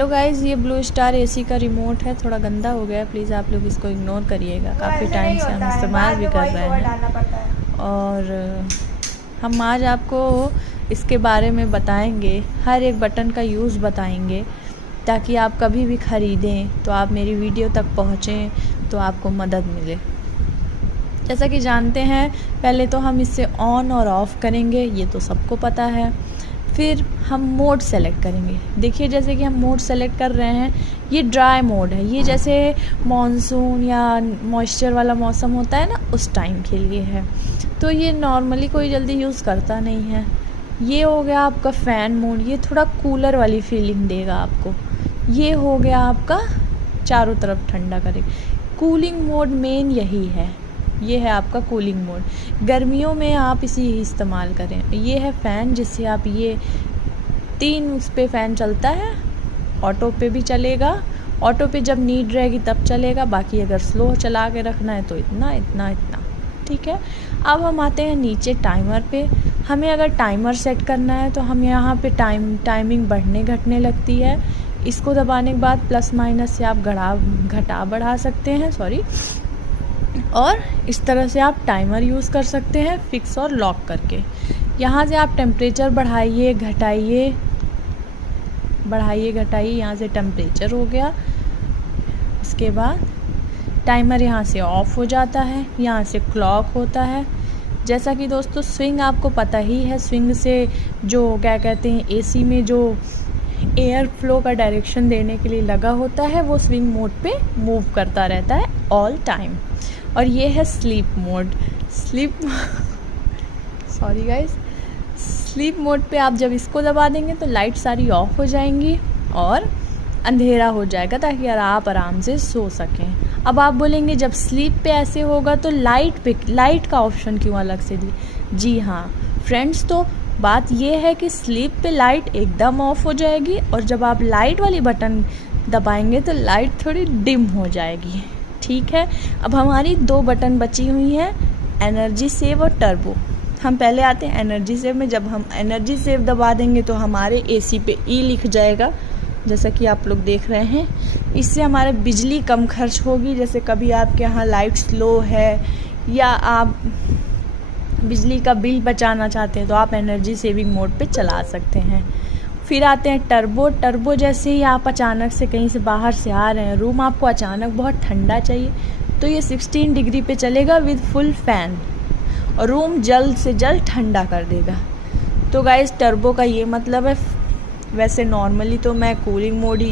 Hello guys, ये blue star AC का remote है, थोड़ा गंदा हो गया है, प्लीज़ आप लोग इसको इग्नोर करिएगा। काफ़ी टाइम से हम इस्तेमाल भी कर रहे हैं और हम आज आपको इसके बारे में बताएंगे, हर एक बटन का यूज़ बताएंगे ताकि आप कभी भी ख़रीदें तो आप मेरी वीडियो तक पहुँचें तो आपको मदद मिले। जैसा कि जानते हैं, पहले तो हम इससे ऑन और ऑफ़ करेंगे, ये तो सबको पता है। फिर हम मोड सेलेक्ट करेंगे। देखिए, जैसे कि हम मोड सेलेक्ट कर रहे हैं, ये ड्राई मोड है। ये जैसे मॉनसून या मॉइस्चर वाला मौसम होता है ना, उस टाइम के लिए है। तो ये नॉर्मली कोई जल्दी यूज़ करता नहीं है। ये हो गया आपका फ़ैन मोड, ये थोड़ा कूलर वाली फीलिंग देगा आपको। ये हो गया आपका चारों तरफ ठंडा करेगा। कूलिंग मोड मेन यही है। ये है आपका कूलिंग मोड। गर्मियों में आप इसी इस्तेमाल करें। ये है फ़ैन, जिससे आप ये 3 उस पे फ़ैन चलता है। ऑटो पे भी चलेगा, ऑटो पे जब नीड रहेगी तब चलेगा, बाकी अगर स्लो चला के रखना है तो इतना इतना इतना, ठीक है। अब हम आते हैं नीचे टाइमर पे। हमें अगर टाइमर सेट करना है तो हम यहाँ पे टाइमिंग बढ़ने घटने लगती है। इसको दबाने के बाद प्लस माइनस से आप घटा बढ़ा सकते हैं, और इस तरह से आप टाइमर यूज़ कर सकते हैं फिक्स और लॉक करके। यहाँ से आप टेम्परेचर बढ़ाइए घटाइए, यहाँ से टेम्परेचर हो गया। उसके बाद टाइमर यहाँ से ऑफ़ हो जाता है, यहाँ से क्लॉक होता है। जैसा कि दोस्तों स्विंग आपको पता ही है, स्विंग से जो क्या कहते हैं, एसी में जो एयर फ्लो का डायरेक्शन देने के लिए लगा होता है, वो स्विंग मोड पे मूव करता रहता है ऑल टाइम। और ये है sleep mode. Sorry guys, sleep mode पे आप जब इसको दबा देंगे तो लाइट सारी ऑफ हो जाएंगी और अंधेरा हो जाएगा, ताकि आप आराम से सो सकें। अब आप बोलेंगे जब स्लीप पे ऐसे होगा तो लाइट का ऑप्शन क्यों अलग से दी? जी हाँ फ्रेंड्स, तो बात ये है कि स्लीप पे लाइट एकदम ऑफ हो जाएगी और जब आप लाइट वाली बटन दबाएंगे तो लाइट थोड़ी डिम हो जाएगी, ठीक है। अब हमारी 2 बटन बची हुई हैं, एनर्जी सेव और टर्बो। हम पहले आते हैं एनर्जी सेव में। जब हम एनर्जी सेव दबा देंगे तो हमारे एसी पे ई लिख जाएगा, जैसा कि आप लोग देख रहे हैं। इससे हमारे बिजली कम खर्च होगी। जैसे कभी आपके यहाँ लाइट स्लो है या आप बिजली का बिल बचाना चाहते हैं तो आप एनर्जी सेविंग मोड पे चला सकते हैं। फिर आते हैं टर्बो। जैसे ही आप अचानक से कहीं से बाहर से आ रहे हैं, रूम आपको अचानक बहुत ठंडा चाहिए, तो ये 16 डिग्री पे चलेगा विद फुल फ़ैन और रूम जल्द से जल्द ठंडा कर देगा। तो गाइस, टर्बो का ये मतलब है। वैसे नॉर्मली तो मैं कूलिंग मोड ही